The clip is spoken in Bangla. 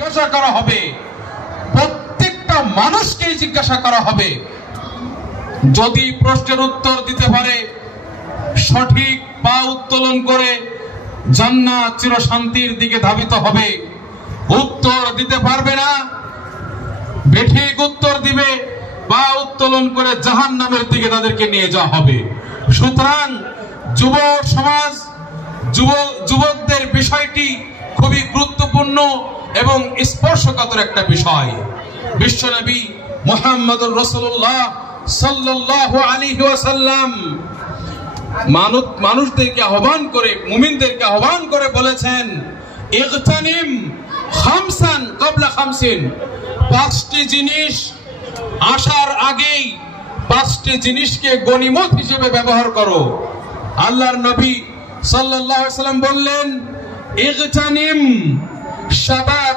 জিজ্ঞাসা করা হবে, প্রত্যেকটা মানুষকে জিজ্ঞাসা করা হবে। যদি প্রশ্নের উত্তর দিতে পারে, সঠিক পা উত্তোলন করে জান্নাত চির শান্তির দিকে ধাবিত হবে। উত্তর দিতে পারবে না, বেঠিক উত্তর দিবে, পা উত্তোলন করে জাহান্নামের দিকে তাদেরকে নিয়ে যাওয়া হবে। সুতরাং যুব সমাজ, যুবকদের বিষয়টি খুবই গুরুত্বপূর্ণ এবং স্পর্শকাতর একটা বিষয়। বিশ্বনবী মুহাম্মদুর রাসূলুল্লাহ সাল্লাল্লাহু আলাইহি ওয়াসাল্লাম মানুষদেরকে আহ্বান করে, মুমিনদেরকে আহ্বান করে বলেছেন, ইগতানিম খামসান ক্বাবলা খামসিন, পাঁচটি জিনিস আসার আগেই পাঁচটি জিনিসকে গনিমত হিসেবে ব্যবহার করো। আল্লাহর নবী সাল্লাল্লাহু আলাইহি ওয়াসাল্লাম বললেন, ইগতানিম শাবাব